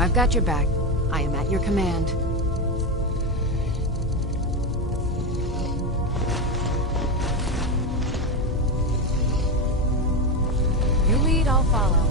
I've got your back. I am at your command. You lead, I'll follow.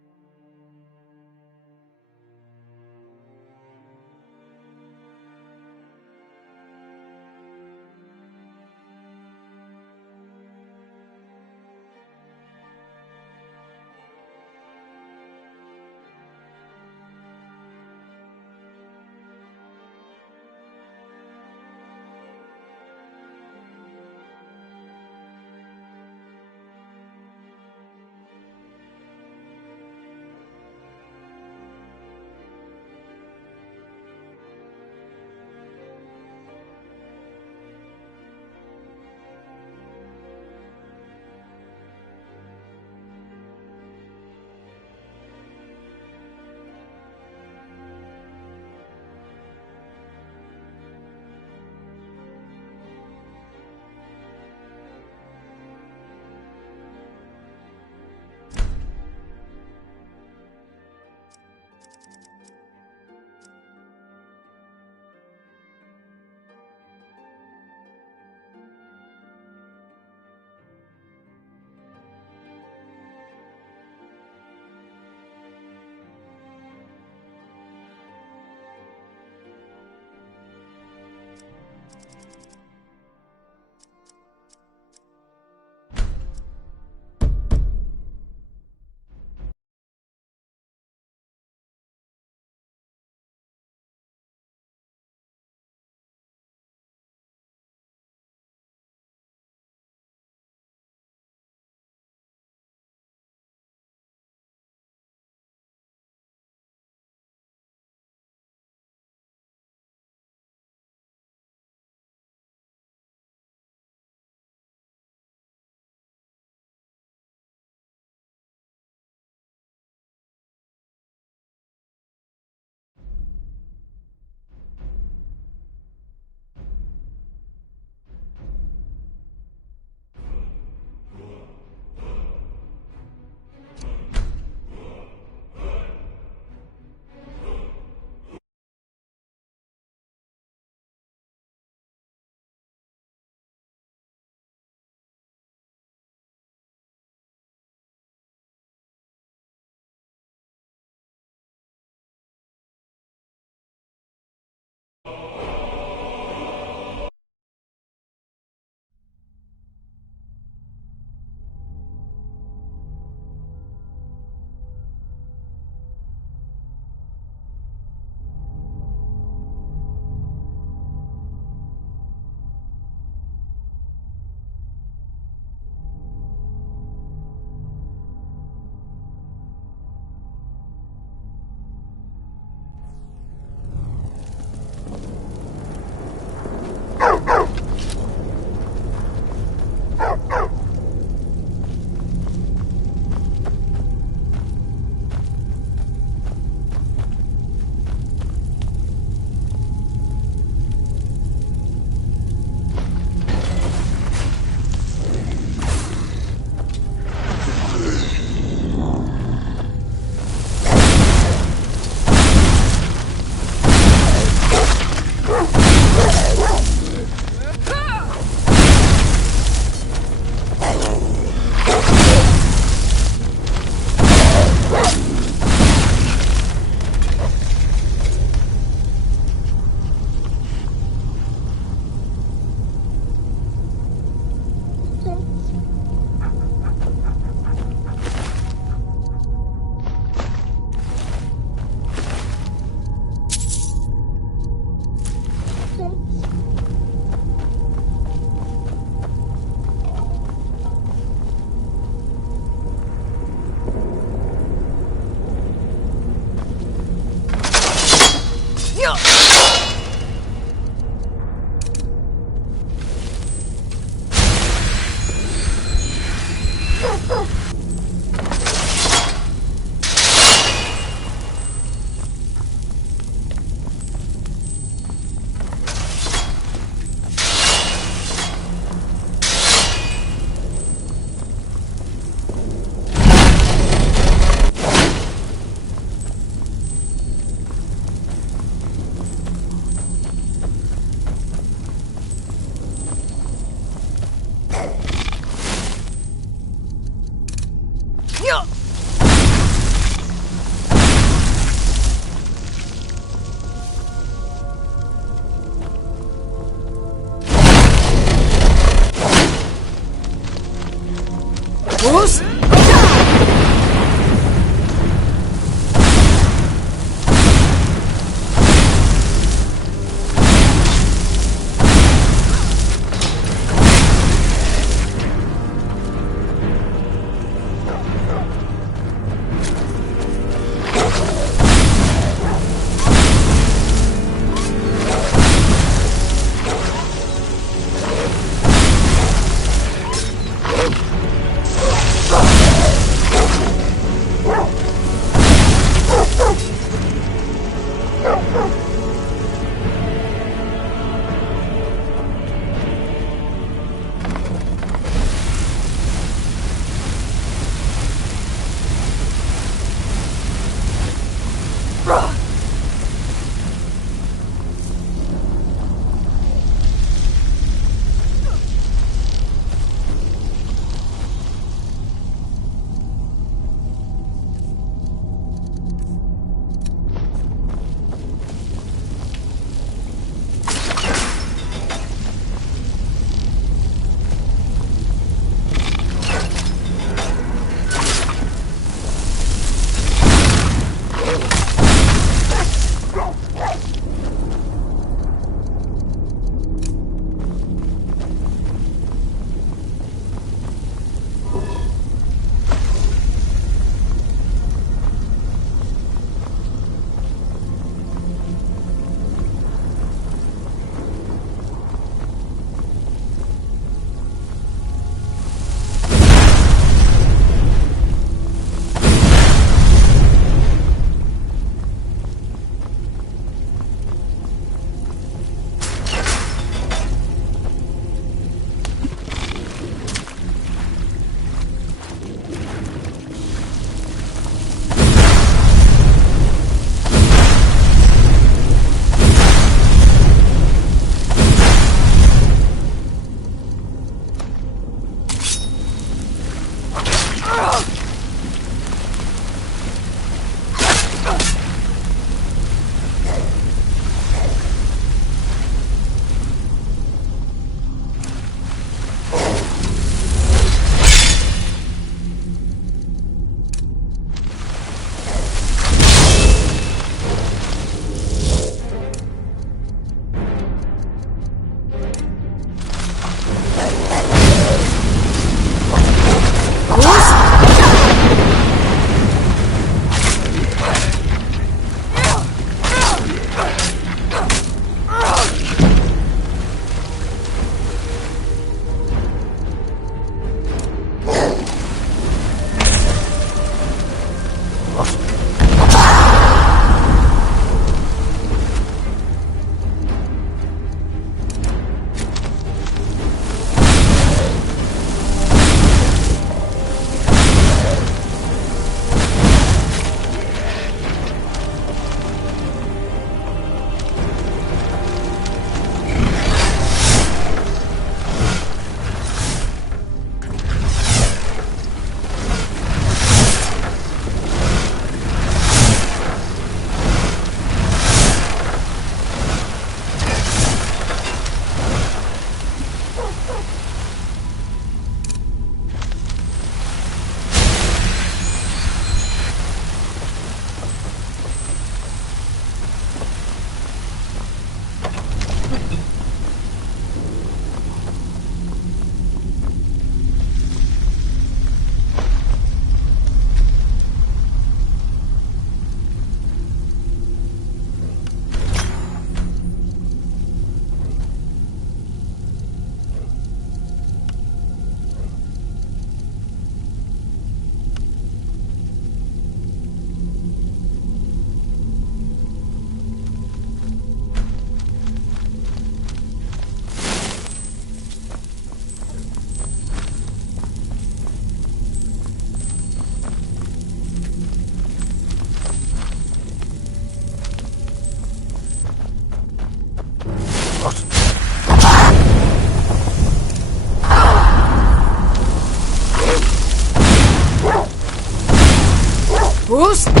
close!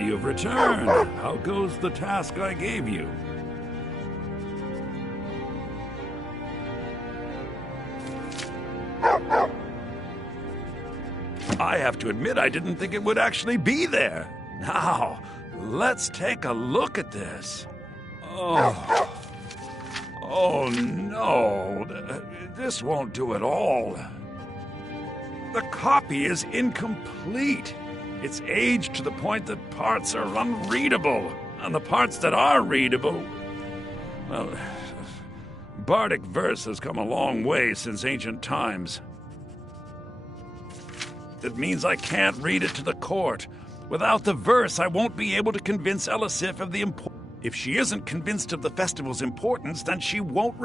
you've returned. How goes the task I gave you? I have to admit, I didn't think it would actually be there. Now, let's take a look at this. Oh. Oh no, this won't do at all. The copy is incomplete. It's aged to the point that parts are unreadable, and the parts that are readable, well, bardic verse has come a long way since ancient times. It means I can't read it to the court. Without the verse, I won't be able to convince Elisif of the importance. If she isn't convinced of the festival's importance, then she won't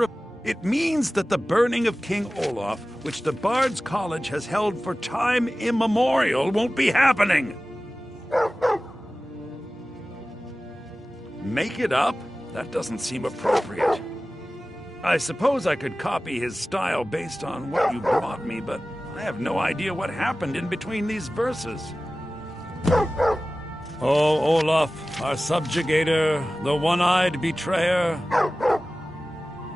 It means that the burning of King Olaf, which the Bard's College has held for time immemorial, won't be happening. Make it up? That doesn't seem appropriate. I suppose I could copy his style based on what you brought me, but I have no idea what happened in between these verses. Oh, Olaf, our subjugator, the one-eyed betrayer,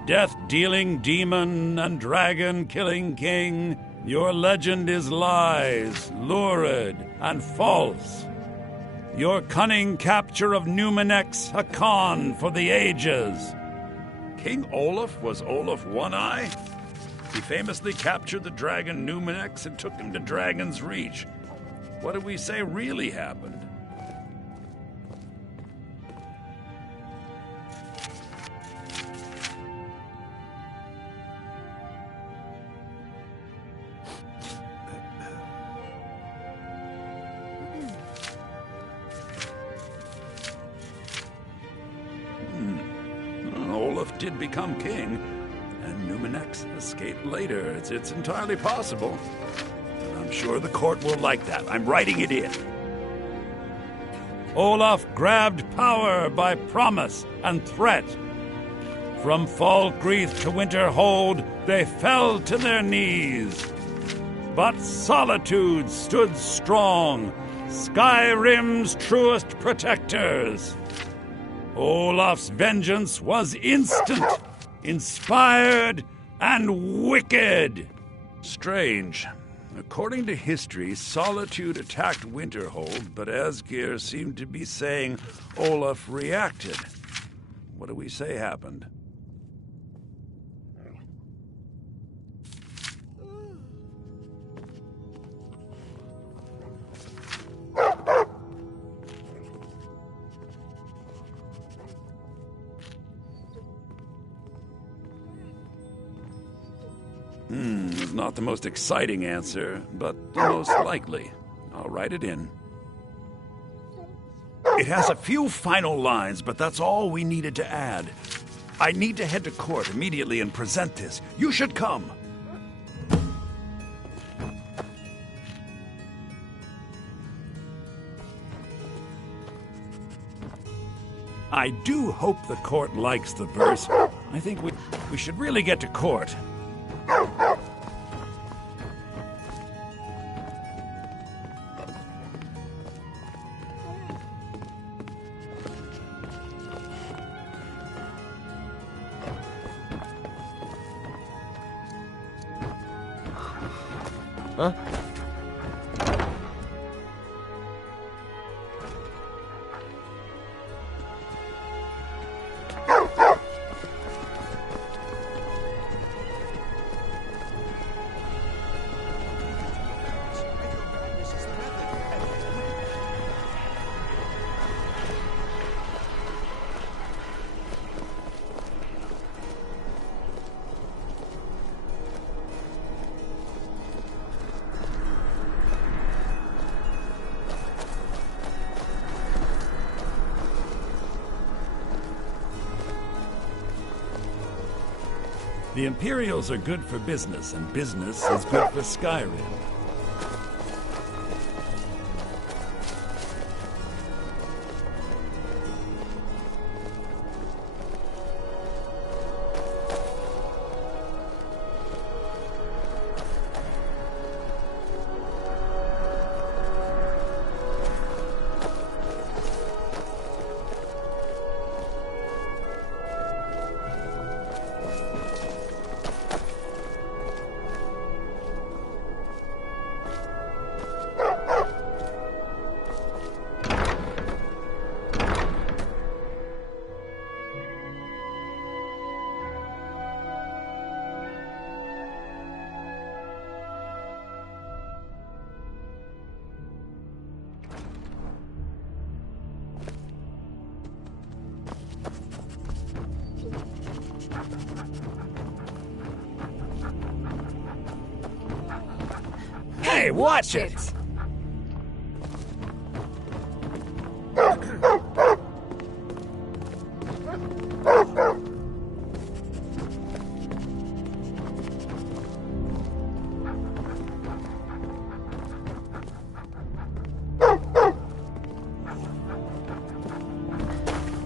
death-dealing demon and dragon-killing king, your legend is lies, lurid, and false. Your cunning capture of Numenex, a con for the ages. King Olaf was Olaf One-Eye? He famously captured the dragon Numenex and took him to Dragon's Reach. What do we say really happened? Olaf did become king, and Numenex escaped later. It's entirely possible. And I'm sure the court will like that. I'm writing it in. Olaf grabbed power by promise and threat. From Falkreath to Winterhold, they fell to their knees. But Solitude stood strong, Skyrim's truest protectors. Olaf's vengeance was instant, inspired, and wicked. Strange. According to history, Solitude attacked Winterhold, but Asgeir seemed to be saying Olaf reacted. What do we say happened? It's not the most exciting answer, but the most likely. I'll write it in. It has a few final lines, but that's all we needed to add. I need to head to court immediately and present this. You should come. I do hope the court likes the verse. I think we should really get to court. Huh? The Imperials are good for business, and business is good for Skyrim. Hey, watch it!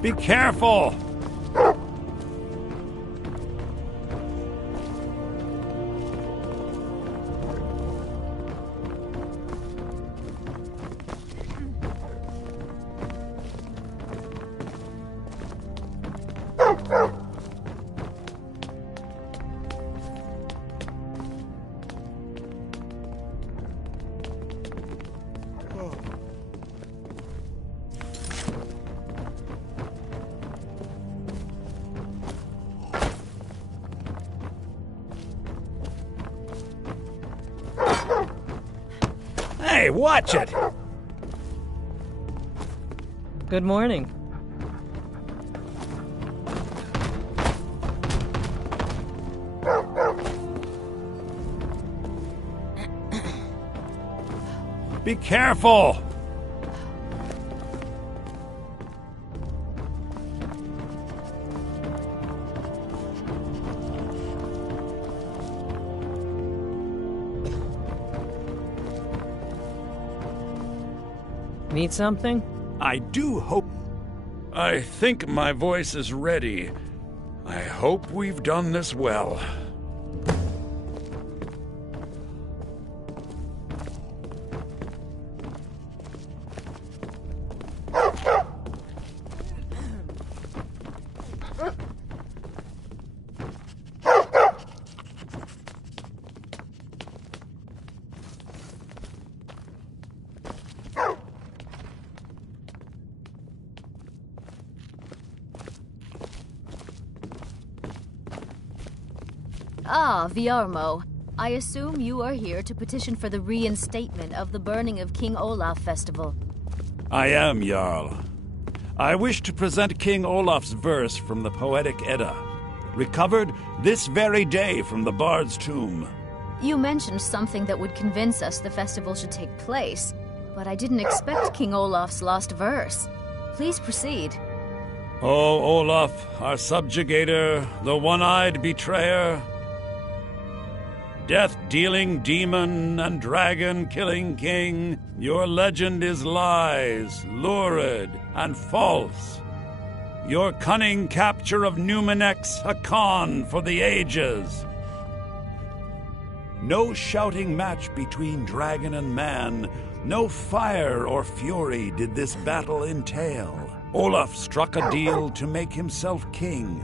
Be careful! Hey, watch it! Good morning. Be careful! Need something? I do hope... I think my voice is ready. I hope we've done this well. Ah, Viarmo. I assume you are here to petition for the reinstatement of the burning of King Olaf Festival. I am, Jarl. I wish to present King Olaf's verse from the Poetic Edda, recovered this very day from the Bard's tomb. You mentioned something that would convince us the festival should take place, but I didn't expect King Olaf's lost verse. Please proceed. O Olaf, our subjugator, the one-eyed betrayer, death-dealing demon and dragon-killing king, your legend is lies, lurid, and false. Your cunning capture of Numenex a con for the ages. No shouting match between dragon and man, no fire or fury did this battle entail. Olaf struck a deal to make himself king.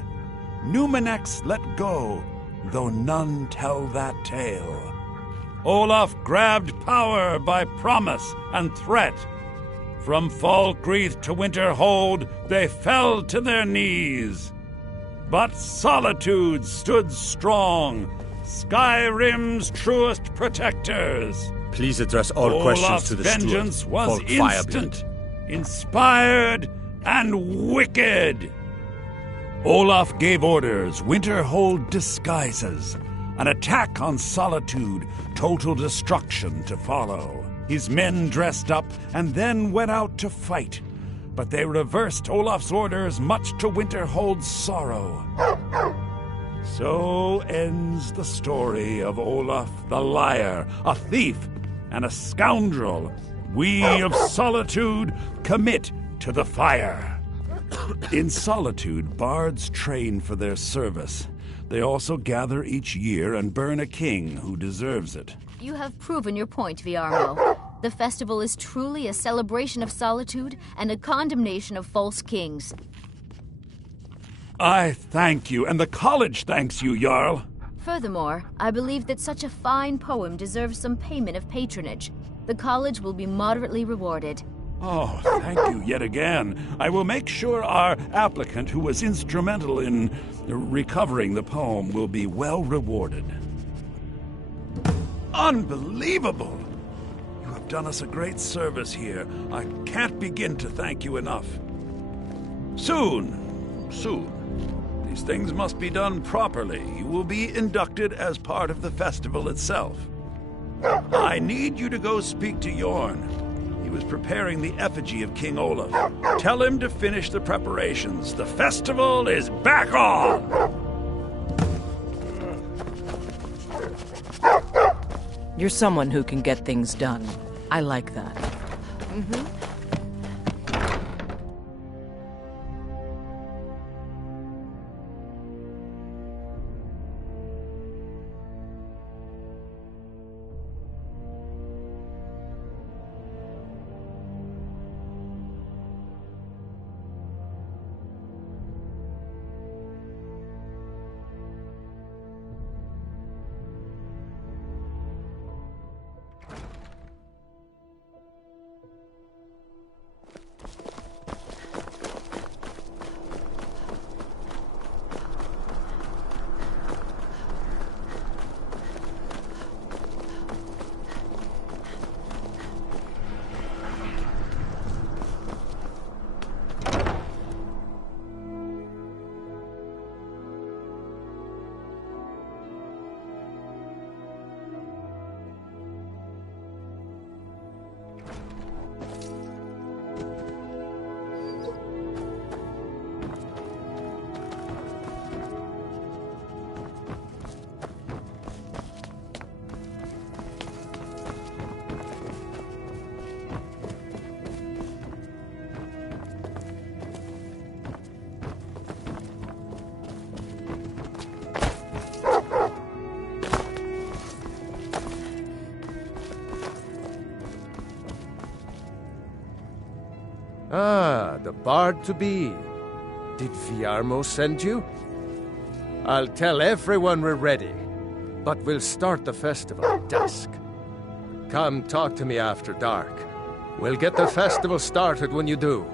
Numenex let go, though none tell that tale. Olaf grabbed power by promise and threat. From Falkreath to Winterhold, they fell to their knees. But Solitude stood strong, Skyrim's truest protectors. Please address all questions to the steward. Olaf's vengeance was Falk instant, inspired, and wicked. Olaf gave orders, Winterhold disguises, an attack on Solitude, total destruction to follow. His men dressed up and then went out to fight, but they reversed Olaf's orders, much to Winterhold's sorrow. So ends the story of Olaf the liar, a thief, and a scoundrel. We of Solitude commit to the fire. In Solitude, bards train for their service. They also gather each year and burn a king who deserves it. You have proven your point, Viarmo. The festival is truly a celebration of solitude and a condemnation of false kings. I thank you, and the college thanks you, Jarl. Furthermore, I believe that such a fine poem deserves some payment of patronage. The college will be moderately rewarded. Oh, thank you yet again. I will make sure our applicant, who was instrumental in recovering the poem, will be well rewarded. Unbelievable! You have done us a great service here. I can't begin to thank you enough. Soon. These things must be done properly. You will be inducted as part of the festival itself. I need you to go speak to Yorn. He was preparing the effigy of King Olaf. Tell him to finish the preparations. The festival is back on! You're someone who can get things done. I like that. Ah, the bard-to-be. Did Viarmo send you? I'll tell everyone we're ready, but we'll start the festival at dusk. Come talk to me after dark. We'll get the festival started when you do.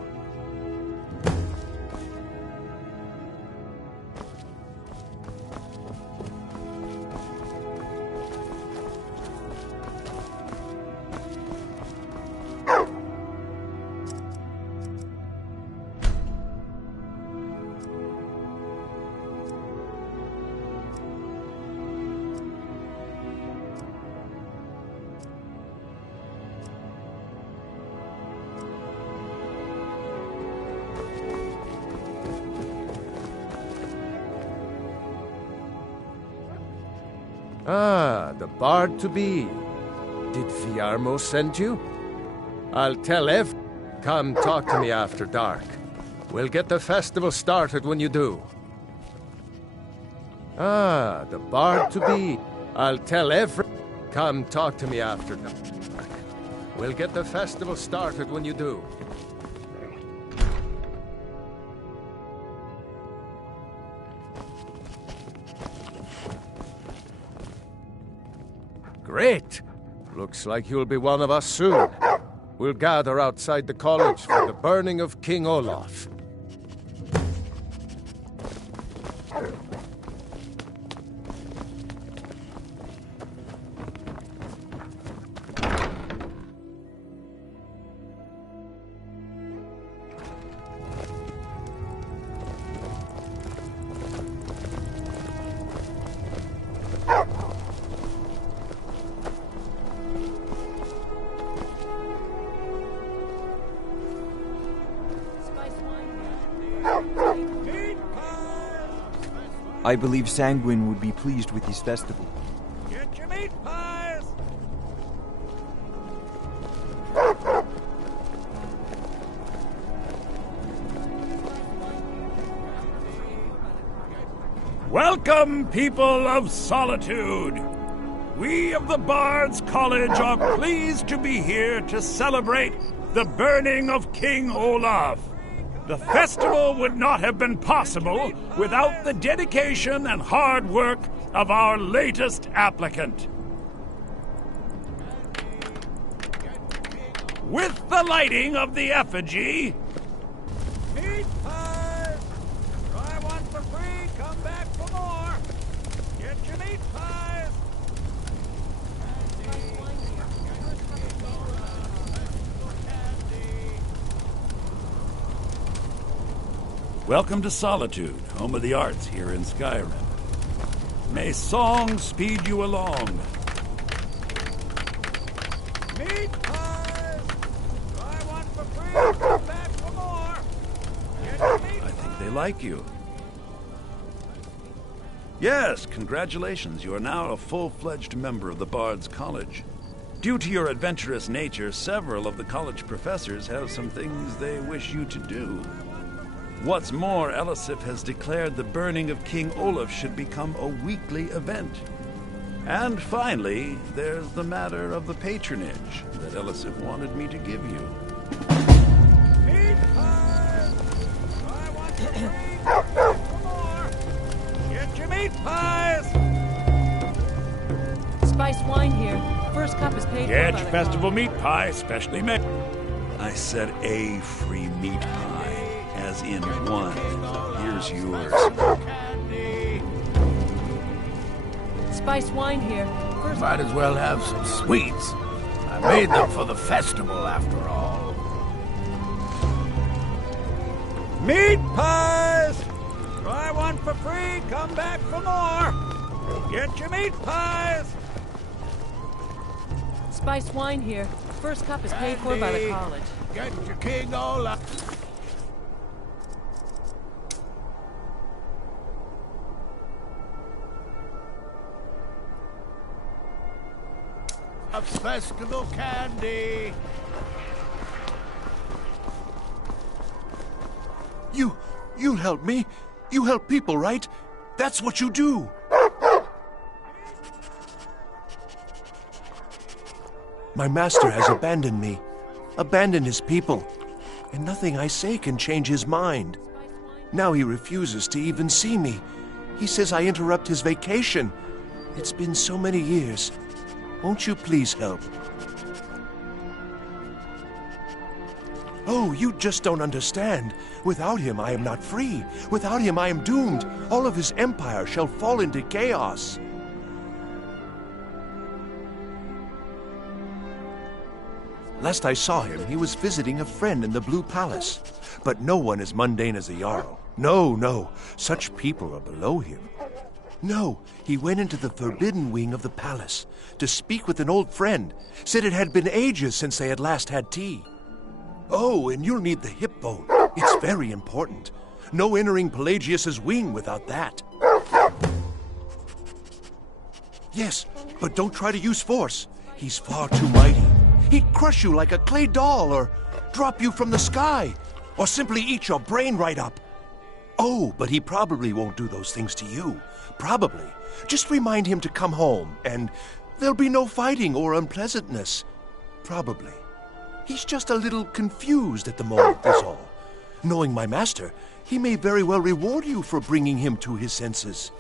Ah, the bard-to-be. Did Viarmo send you? I'll tell Come talk to me after dark. We'll get the festival started when you do. Ah, the bard-to-be. I'll tell Come talk to me after dark. We'll get the festival started when you do. Great! Looks like you'll be one of us soon. We'll gather outside the college for the burning of King Olaf. I believe Sanguine would be pleased with his festival. Get your meat pies! Welcome, people of Solitude! We of the Bards College are pleased to be here to celebrate the burning of King Olaf. The festival would not have been possible without the dedication and hard work of our latest applicant. With the lighting of the effigy... Meat pies! Try one for free, come back for more! Get your meat pies! Welcome to Solitude, home of the arts here in Skyrim. May song speed you along. Meat pies! Try one for free, come back for more! I think they like you. Yes, congratulations. You are now a full-fledged member of the Bard's College. Due to your adventurous nature, several of the college professors have some things they wish you to do. What's more, Elisif has declared the burning of King Olaf should become a weekly event. And finally, there's the matter of the patronage that Elisif wanted me to give you. Meat pies! I want for more! Get your meat pies! Spice wine here. First cup is paid for Get by your the festival college. meat pie, specially made. I said a free meat pie, as in one. Here's yours. Spice wine here. First Might as well have some sweets. I made them for the festival, after all. Meat pies! Try one for free, come back for more. Get your meat pies! Spice wine here. First cup is paid for by the college. Get your King Olaf. Festival candy. You'll help me. You help people, right? That's what you do. My master has abandoned me, abandoned his people, and nothing I say can change his mind. Now he refuses to even see me. He says I interrupt his vacation. It's been so many years. Won't you please help? Oh, you just don't understand. Without him, I am not free. Without him, I am doomed. All of his empire shall fall into chaos. Last I saw him, he was visiting a friend in the Blue Palace. But no one as mundane as a Jarl. No, such people are below him. No, he went into the forbidden wing of the palace to speak with an old friend. Said it had been ages since they had last had tea. Oh, and you'll need the hip bone. It's very important. No entering Pelagius's wing without that. Yes, but don't try to use force. He's far too mighty. He'd crush you like a clay doll, or drop you from the sky, or simply eat your brain right up. Oh, but he probably won't do those things to you. Probably. Just remind him to come home, and there'll be no fighting or unpleasantness. Probably. He's just a little confused at the moment, is all. Knowing my master, he may very well reward you for bringing him to his senses.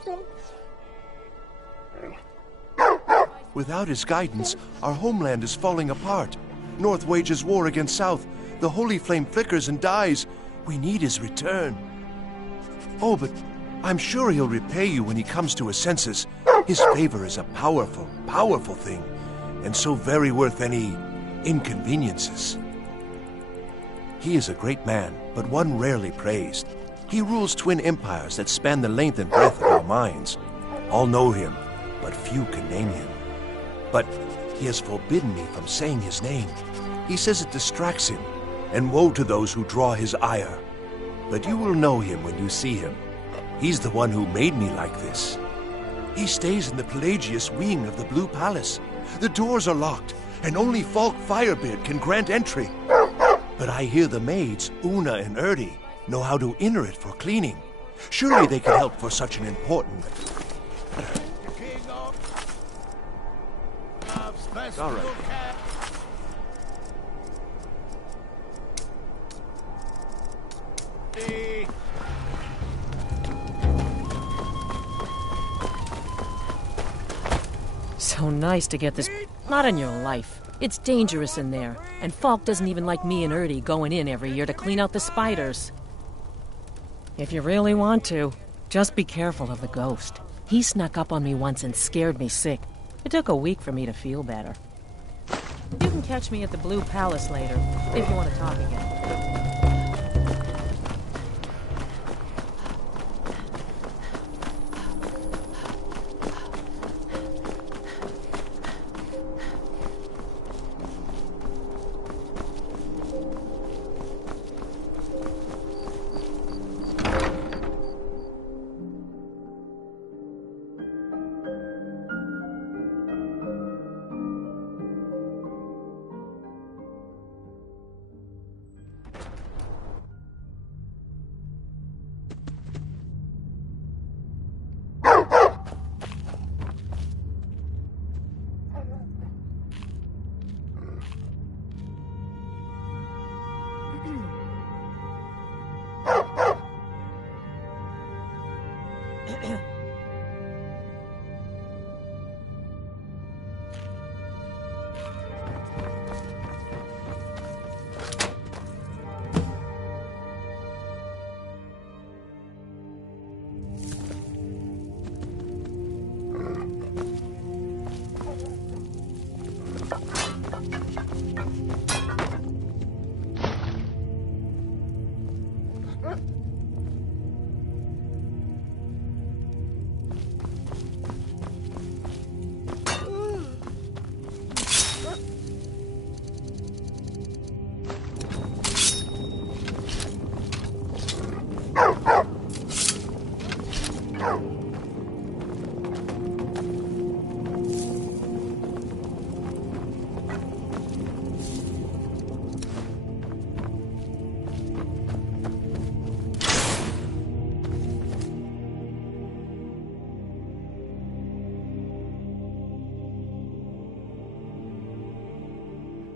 Without his guidance, our homeland is falling apart. North wages war against South. The holy flame flickers and dies. We need his return. Oh, but I'm sure he'll repay you when he comes to his senses. His favor is a powerful, powerful thing, and so very worth any inconveniences. He is a great man, but one rarely praised. He rules twin empires that span the length and breadth of our minds. All know him, but few can name him. But he has forbidden me from saying his name. He says it distracts him, and woe to those who draw his ire. But you will know him when you see him. He's the one who made me like this. He stays in the Pelagius wing of the Blue Palace. The doors are locked, and only Falk Firebeard can grant entry. But I hear the maids, Una and Erdi, know how to enter it for cleaning. Surely they can help for such an important... All right. So nice to get this. Not in your life. It's dangerous in there, and Falk doesn't even like me and Erdi going in every year to clean out the spiders. If you really want to, just be careful of the ghost. He snuck up on me once and scared me sick. It took a week for me to feel better. You can catch me at the Blue Palace later, if you want to talk again.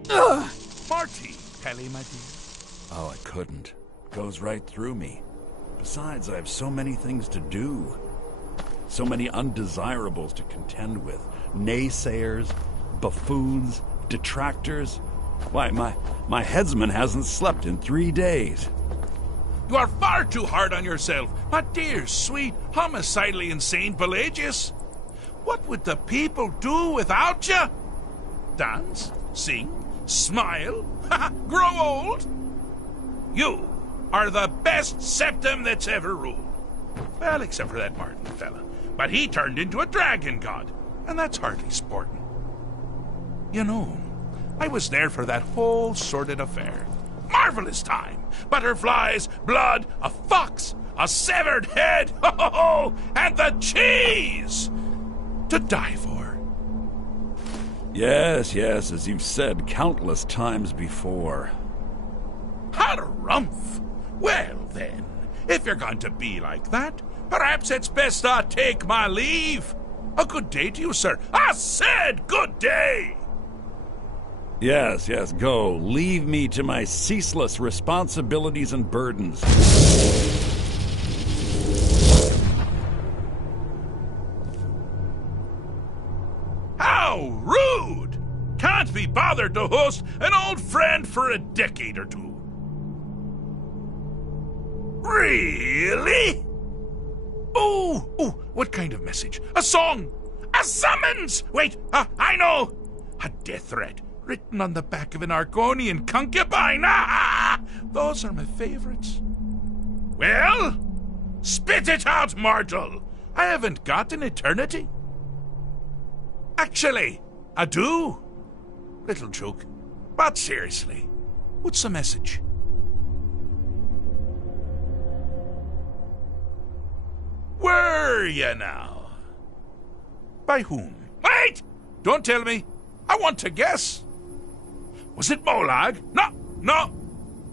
Marty, Pelly, my dear. Oh, I couldn't. Goes right through me. Besides, I have so many things to do. So many undesirables to contend with. Naysayers, buffoons, detractors. Why, my headsman hasn't slept in 3 days. You are far too hard on yourself, my dear, sweet, homicidally insane Pelagius. What would the people do without you? Dance? Sing? Smile? Grow old? You are the best septum that's ever ruled. Well, except for that Martin fella. But he turned into a dragon god, and that's hardly sporting. You know, I was there for that whole sordid affair. Marvelous time. Butterflies, blood, a fox, a severed head, and the cheese to die for. Yes, as you've said countless times before. Harumph! Well then, if you're going to be like that, perhaps it's best I take my leave. A good day to you, sir. I said good day! Yes, go. Leave me to my ceaseless responsibilities and burdens. How rude! Can't be bothered to host an old friend for a decade or two. Really? Oh, what kind of message? A song? A summons? Wait, I know! A death threat written on the back of an Argonian concubine. Those are my favorites. Well, spit it out, mortal. I haven't got an eternity. Actually, I do. Little joke. But seriously, what's the message? Were you now? By whom? Wait! Don't tell me. I want to guess. Was it Molag? No.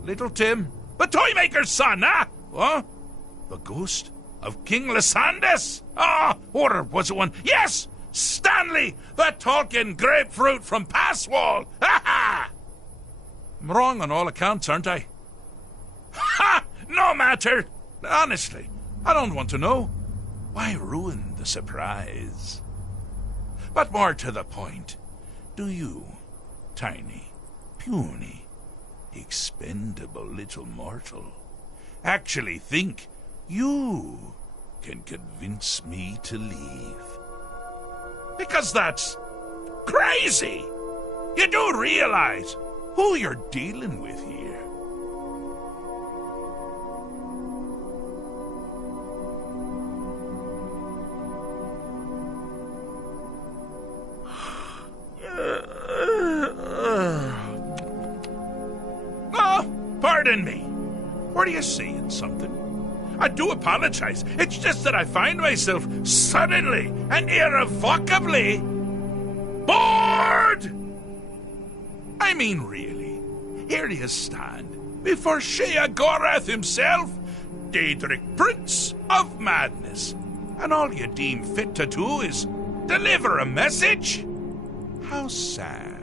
Little Tim. The Toymaker's son, Huh? The ghost of King Lysandas? Or was it one? Yes! Stanley, the talking grapefruit from Passwall! Ha! I'm wrong on all accounts, aren't I? Ha! No matter! Honestly, I don't want to know. Why ruin the surprise? But more to the point, do you, tiny, puny, expendable little mortal, actually think you can convince me to leave? Because that's crazy! You do realize who you're dealing with here. Pardon me. Were you saying something? I do apologize. It's just that I find myself suddenly and irrevocably bored! I mean, really. Here you stand, before Sheogorath himself, Daedric Prince of Madness, and all you deem fit to do is deliver a message? How sad.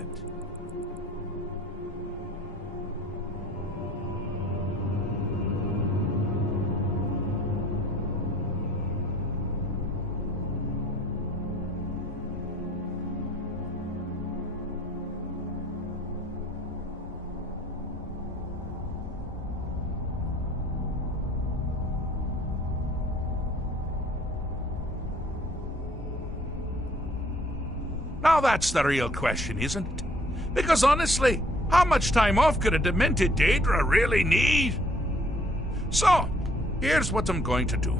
Now that's the real question, isn't it? Because honestly, how much time off could a demented Daedra really need? So, here's what I'm going to do.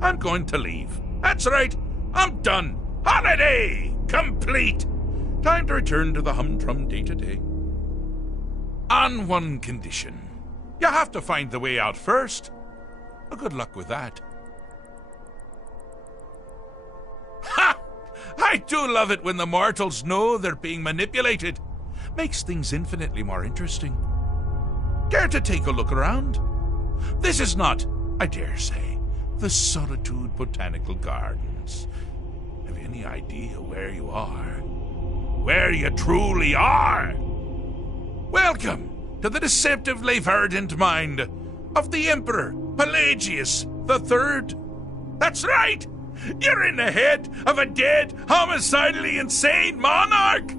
I'm going to leave. That's right, I'm done. Holiday complete. Time to return to the humdrum day-to-day. On one condition. You have to find the way out first. Well, good luck with that. Ha! I do love it when the mortals know they're being manipulated. Makes things infinitely more interesting. Care to take a look around? This is not, I dare say, the Solitude Botanical Gardens. Have you any idea where you are? Where you truly are? Welcome to the deceptively verdant mind of the Emperor Pelagius III. That's right! You're in the head of a dead, homicidally insane monarch!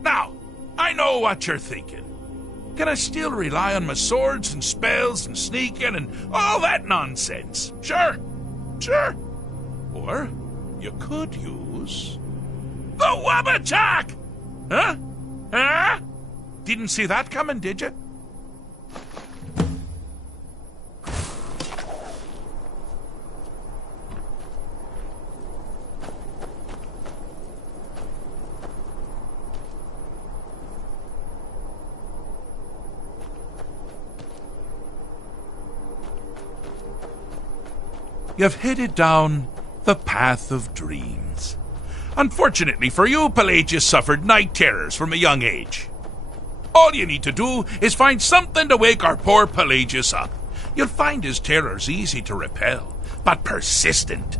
Now, I know what you're thinking. Can I still rely on my swords and spells and sneaking and all that nonsense? Sure. Or you could use the Wabachak! Huh? Didn't see that coming, did you? You've headed down the path of dreams. Unfortunately for you, Pelagius suffered night terrors from a young age. All you need to do is find something to wake our poor Pelagius up. You'll find his terrors easy to repel, but persistent.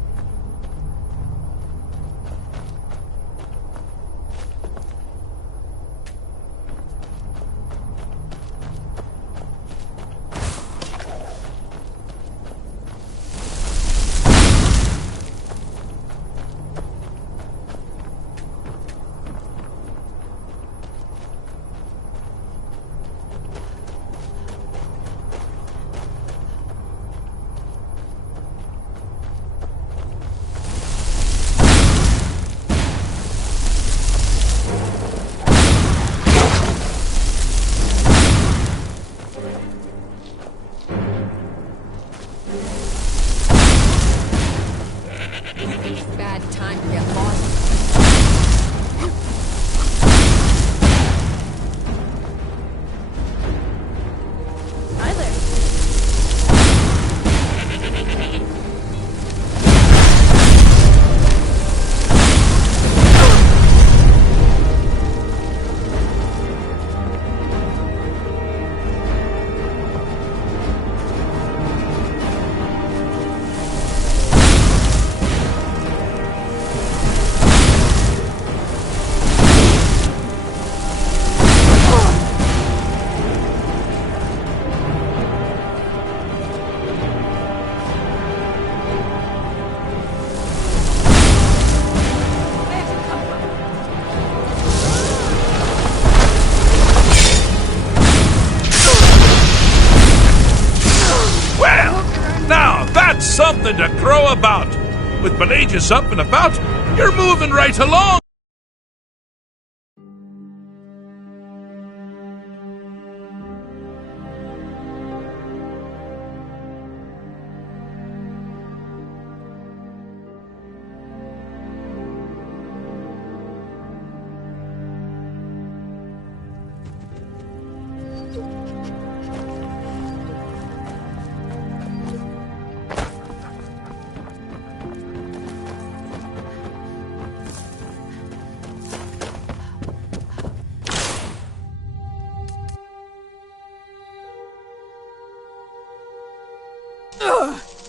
Bad time to get lost. Hi there. Something to crow about. With Pelagius up and about, you're moving right along.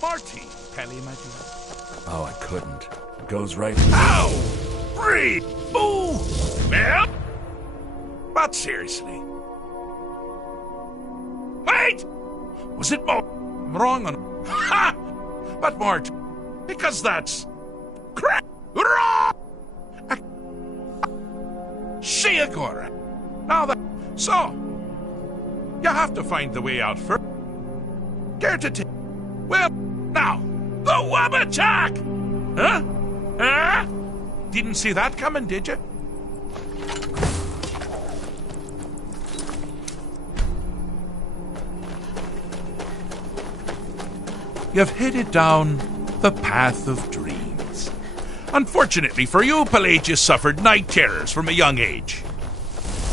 Marty, Pelly, my dear. Oh, I couldn't. It goes right... Ow! Breathe! Ooh! Well? But seriously. Wait! Was it more... I'm wrong on... Ha! But Mort, because that's... crap! Wrong! Shiagora. Now that... So... You have to find the way out first. Care to take... Well, now, the Wabachak! Huh? Didn't see that coming, did you? You've headed down the path of dreams. Unfortunately for you, Pelagius suffered night terrors from a young age.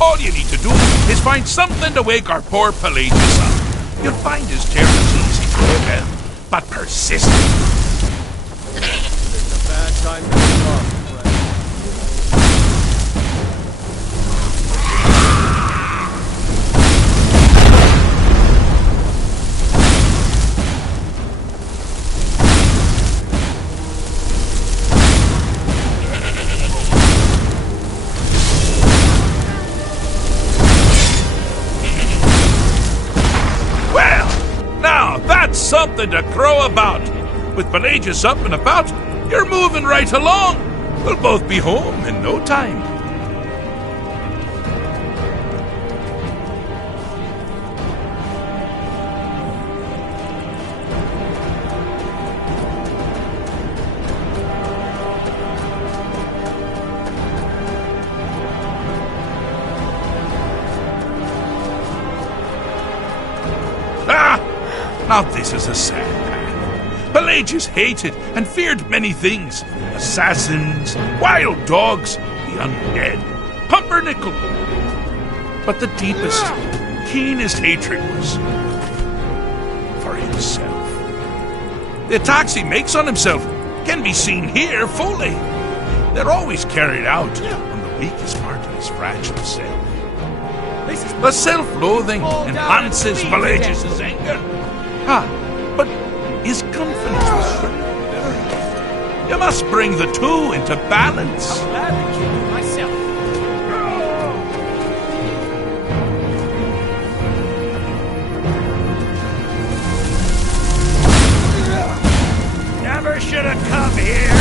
All you need to do is find something to wake our poor Pelagius up. You'll find his terrors easy to repel, but persistent. It's a bad time to be lost. nothing to crow about. With Pelagius up and about, you're moving right along. We'll both be home in no time. Now this is a sad man. Pelagius hated and feared many things. Assassins, wild dogs, the undead, pumpernickel. But the deepest, keenest hatred was for himself. The attacks he makes on himself can be seen here fully. They're always carried out on the weakest part of his fragile self. The self-loathing enhances Pelagius' anger. But his confidence was there. You must bring the two into balance. I'll gladly kill you myself. Never should have come here.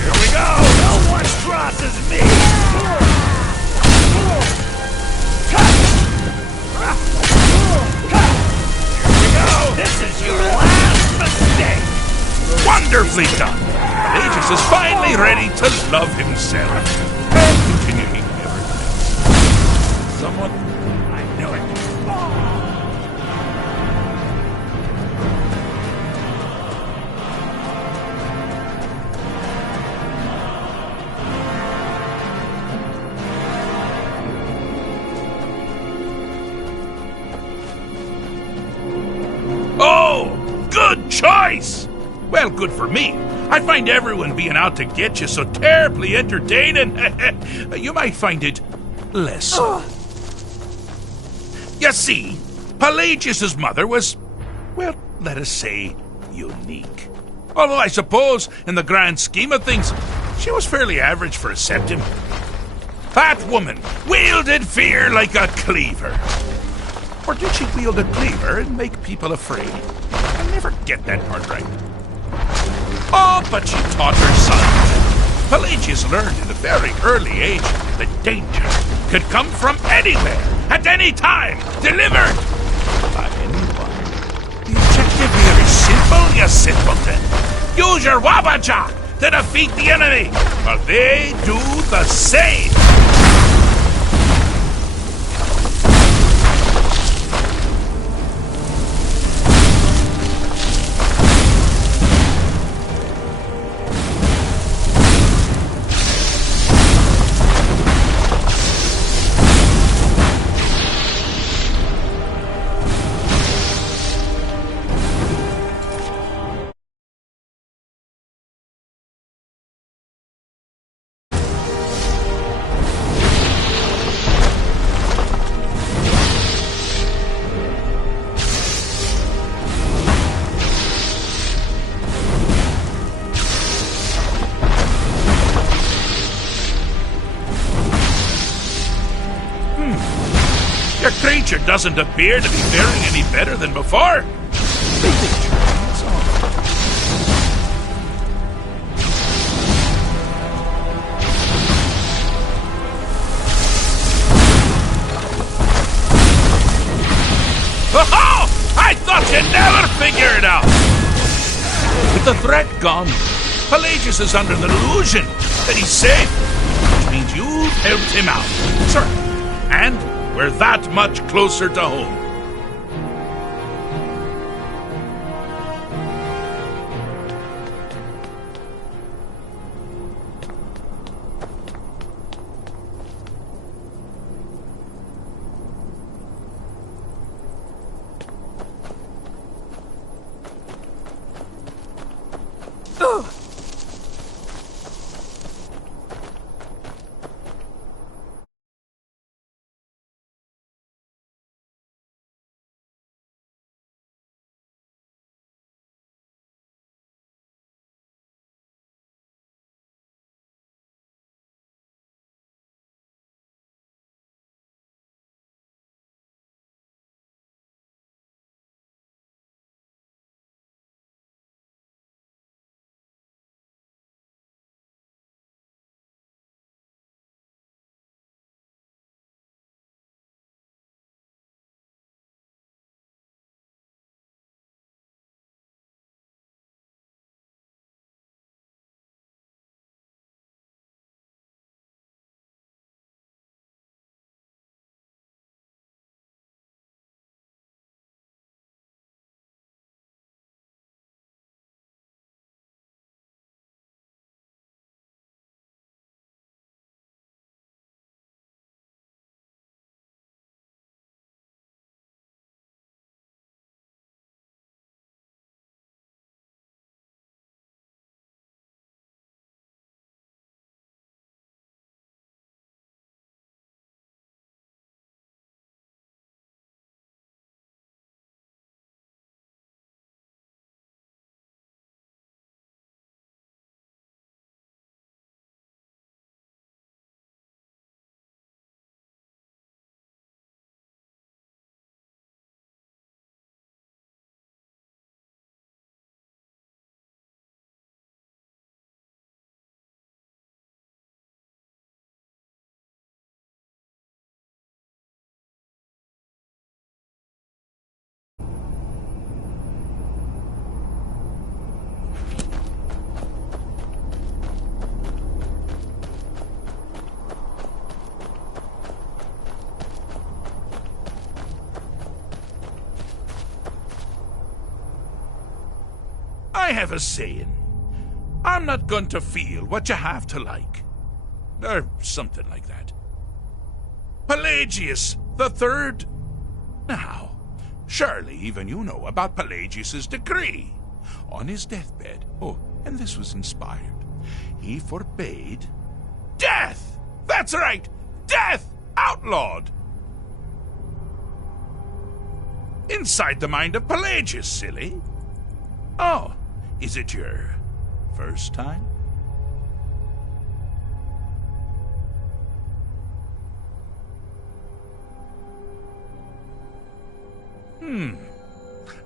Here we go. No one crosses me. Here we go. This is your last mistake. Wonderfully done. Pelagius is finally ready to love himself and continue hating everyone else. Someone. I knew it. Oh, good choice! Well, good for me. I find everyone being out to get you so terribly entertaining. You might find it less so. You see, Pelagius' mother was, well, let us say, unique. Although I suppose, in the grand scheme of things, she was fairly average for a septim. That woman wielded fear like a cleaver. Or did she wield a cleaver and make people afraid? I never get that part right. Oh, but she taught her son. Pelagius learned at a very early age that danger could come from anywhere, at any time, delivered by anyone. The objective here is simple, you simpleton. Use your Wabajak to defeat the enemy, while they do the same. Your creature doesn't appear to be faring any better than before. Oh, I thought you'd never figure it out! With the threat gone, Pelagius is under the delusion that he's safe, which means you've helped him out. Sir, and we're that much closer to home. I have a saying. I'm not going to feel what you have to like. Or something like that. Pelagius the Third. Now, surely even you know about Pelagius's decree. On his deathbed, and this was inspired, he forbade death! That's right! Death! Outlawed! Inside the mind of Pelagius, silly. Oh, is it your first time?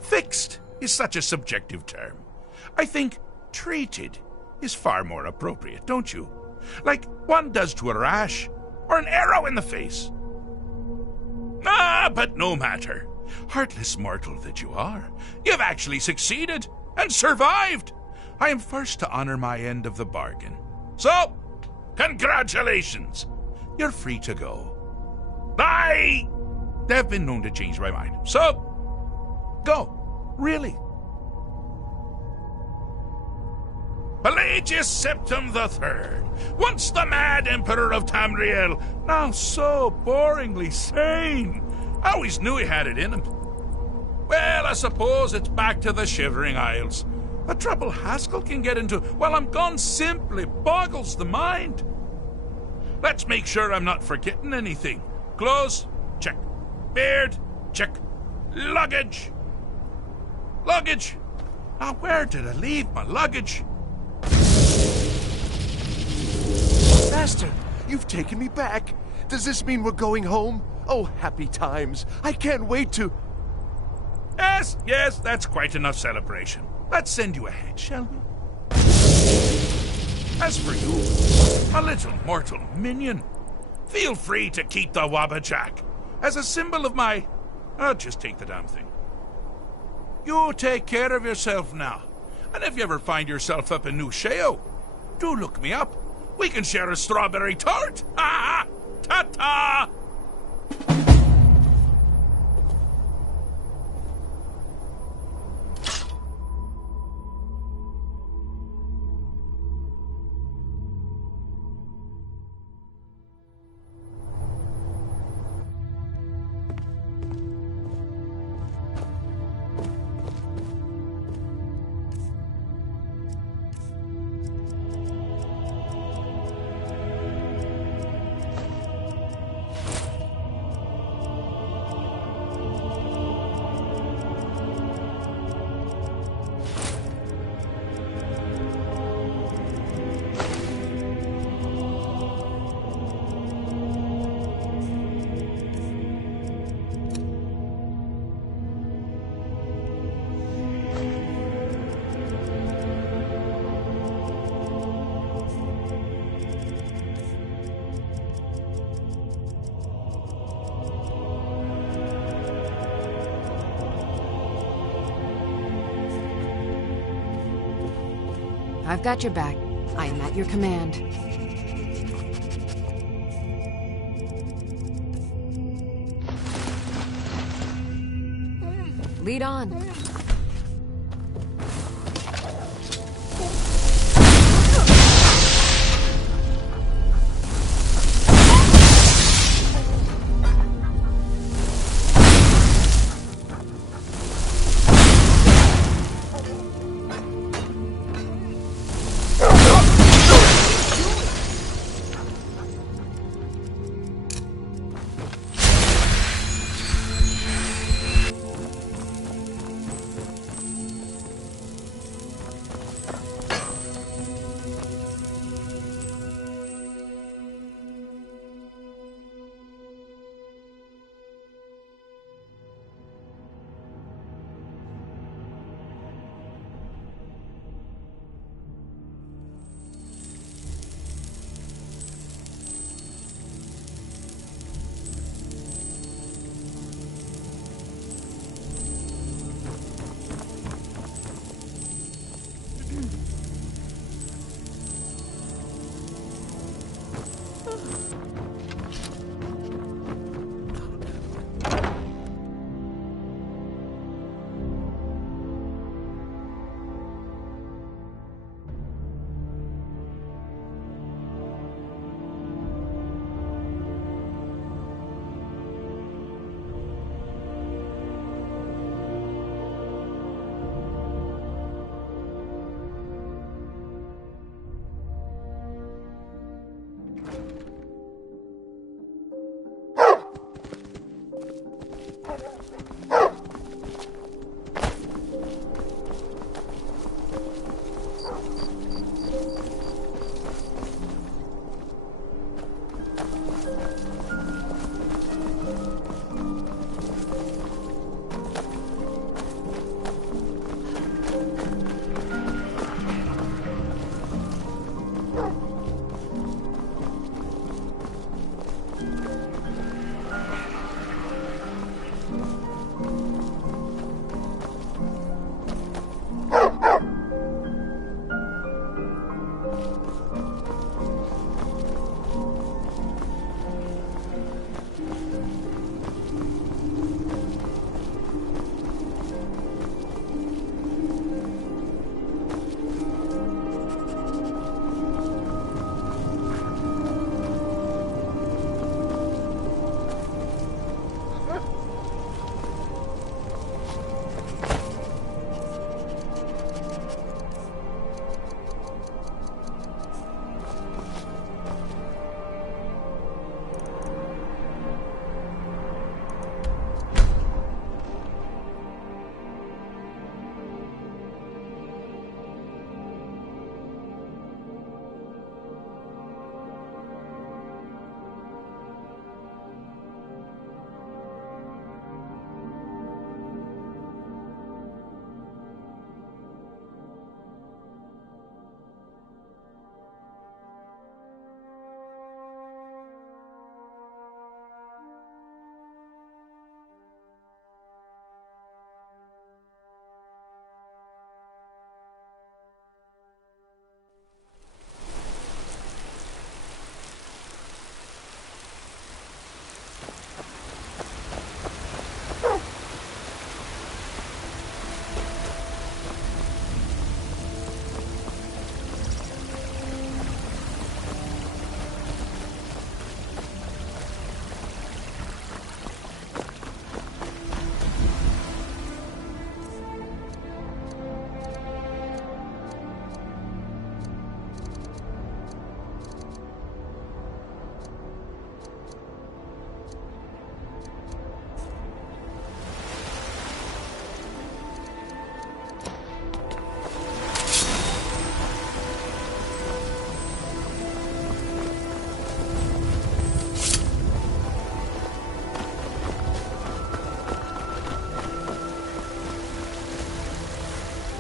Fixed is such a subjective term. I think treated is far more appropriate, don't you? Like one does to a rash or an arrow in the face. But no matter. Heartless mortal that you are, you've actually succeeded and survived. I am first to honor my end of the bargain. So, congratulations. You're free to go. They've been known to change my mind. So, go. Really. Pelagius Septim the Third, once the mad emperor of Tamriel, now so boringly sane. I always knew he had it in him. Well, I suppose it's back to the Shivering Isles. A trouble Haskell can get into while I'm gone simply boggles the mind. Let's make sure I'm not forgetting anything. Clothes? Check. Beard? Check. Luggage? Luggage? Now, where did I leave my luggage? Master, you've taken me back. Does this mean we're going home? Oh, happy times. I can't wait to... Yes, that's quite enough celebration. Let's send you ahead, shall we? As for you, a little mortal minion, feel free to keep the Wabbajack as a symbol of my... just take the damn thing. You take care of yourself now. And if you ever find yourself up in New Sheo, do look me up. We can share a strawberry tart. Ha ha! Ta-ta! I've got your back. I am at your command. Lead on.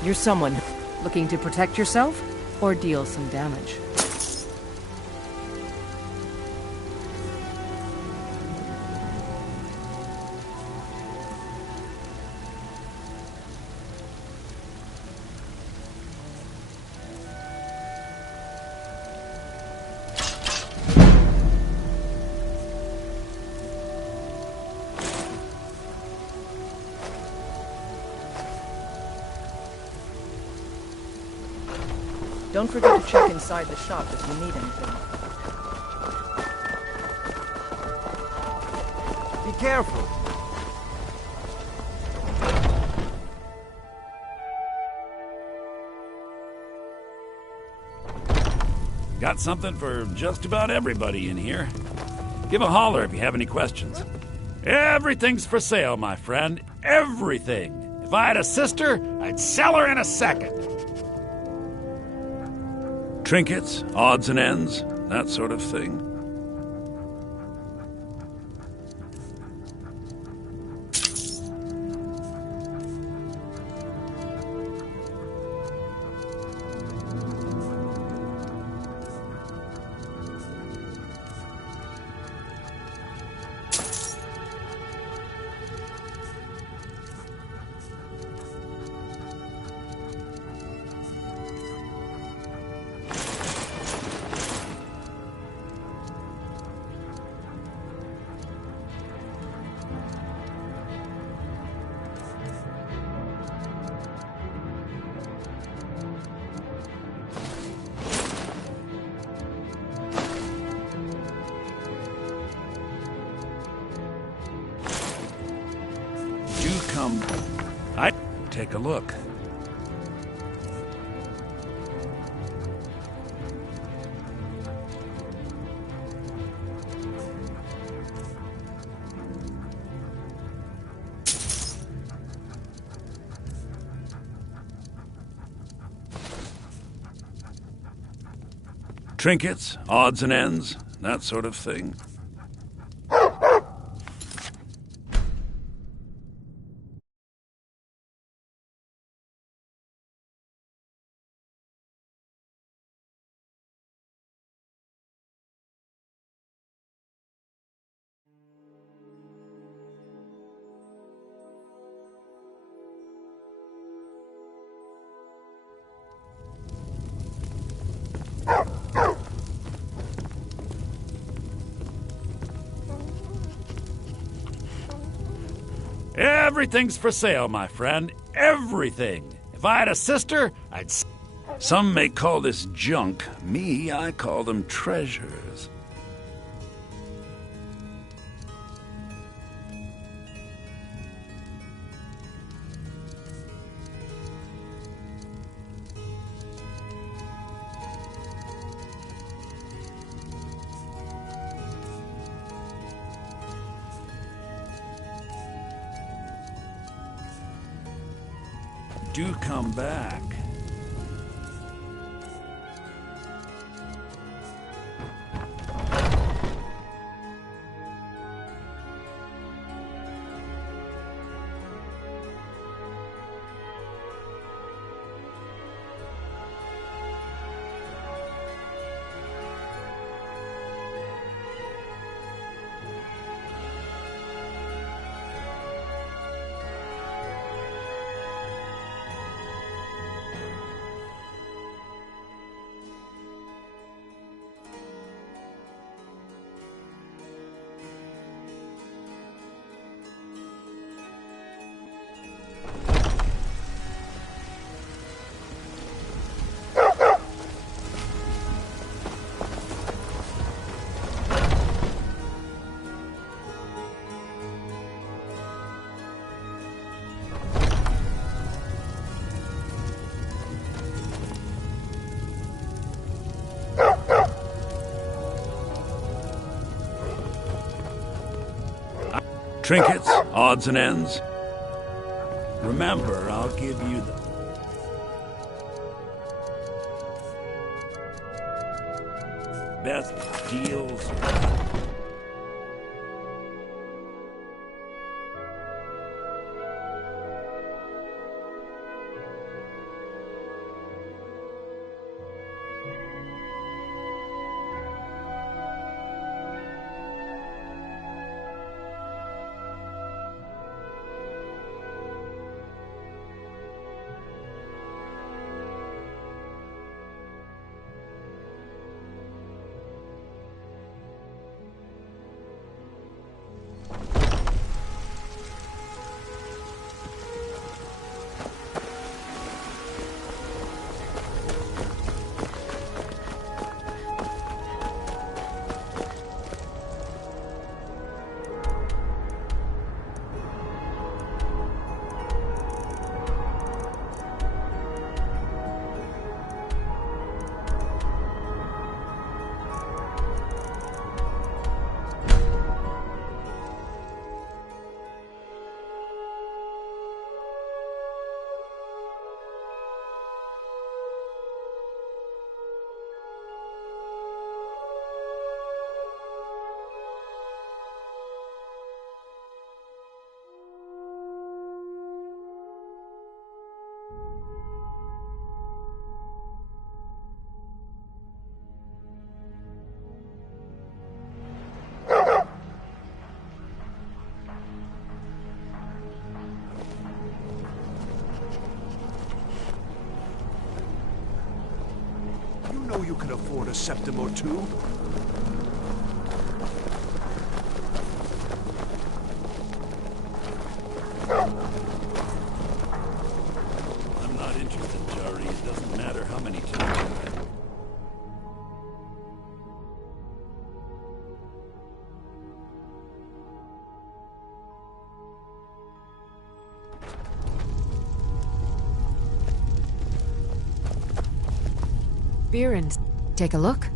You're someone Looking to protect yourself or deal some damage? Don't forget to check inside the shop if you need anything. Be careful. Got something for just about everybody in here. Give a holler if you have any questions. Everything's for sale, my friend. Everything. If I had a sister, I'd sell her in a second. Trinkets, odds and ends, that sort of thing. I'd take a look. Trinkets, odds and ends, that sort of thing. Everything's for sale, my friend. Everything. If I had a sister, I'd... Some may call this junk. Me, I call them treasures. Do come back. Trinkets, odds and ends. Remember, I'll give you the... best deals. know you can afford a septim or two. I'm not interested, Jari. It doesn't matter how many times you have. Beer and take a look.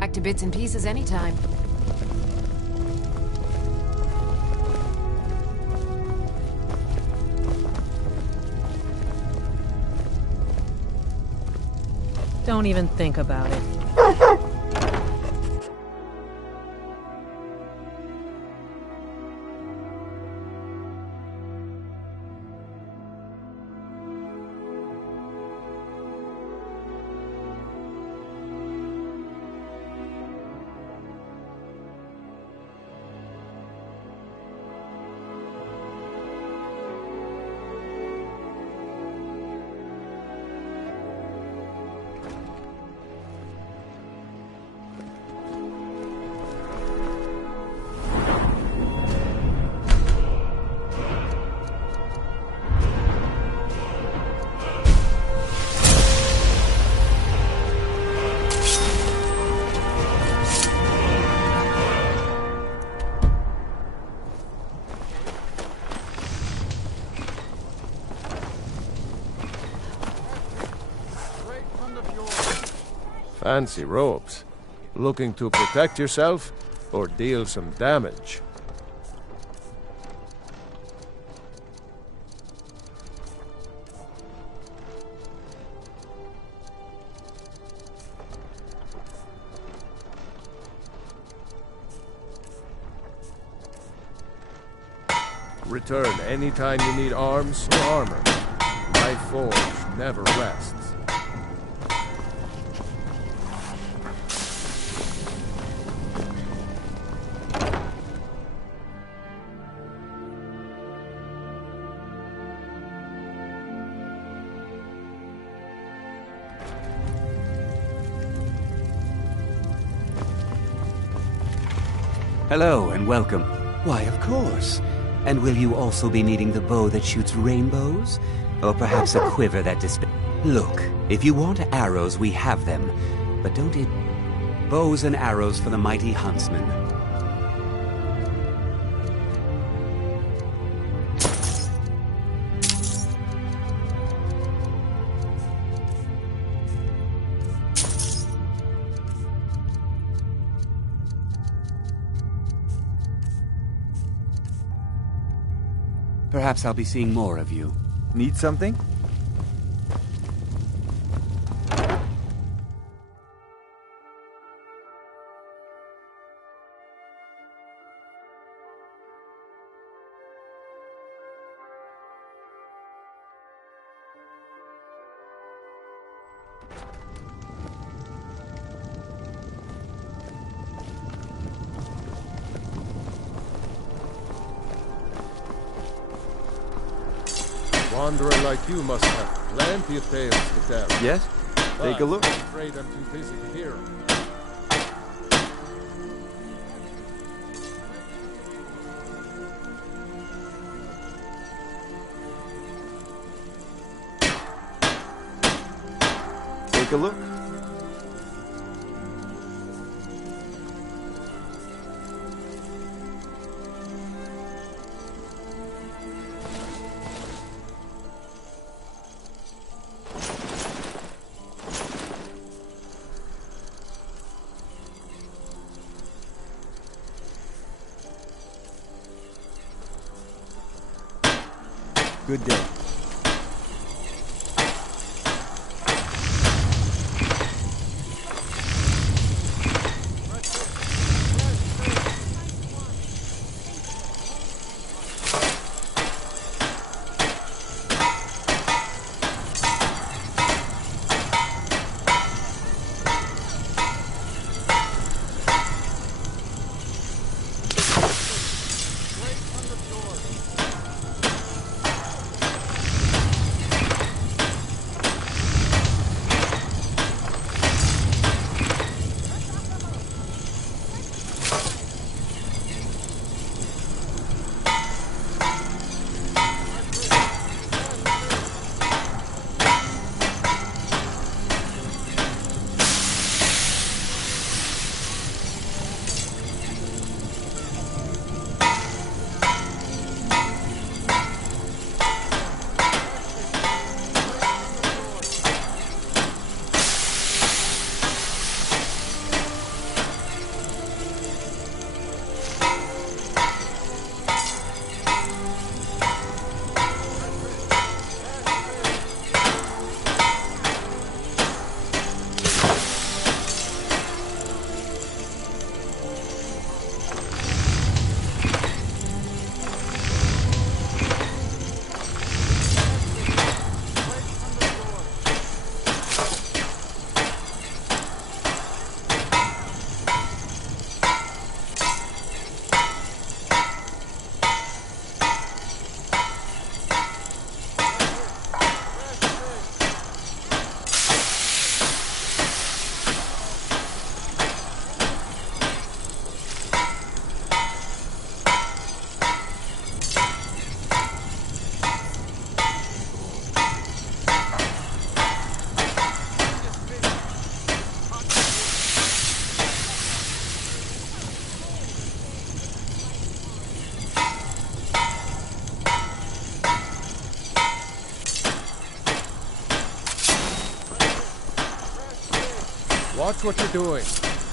Back to bits and pieces anytime. Don't even think about it. Fancy robes. Looking to protect yourself or deal some damage? Return anytime you need arms or armor. My forge never rests. Hello and welcome. Why, of course. And will you also be needing the bow that shoots rainbows? Or perhaps a quiver that Look, if you want arrows, we have them. But don't it... Bows and arrows for the mighty huntsman. Perhaps I'll be seeing more of you. Need something? wanderer like you must have plenty of tales to tell. Yes? Take a look. I'm afraid I'm too busy to hear 'em. Take a look. Good day. Watch what you're doing.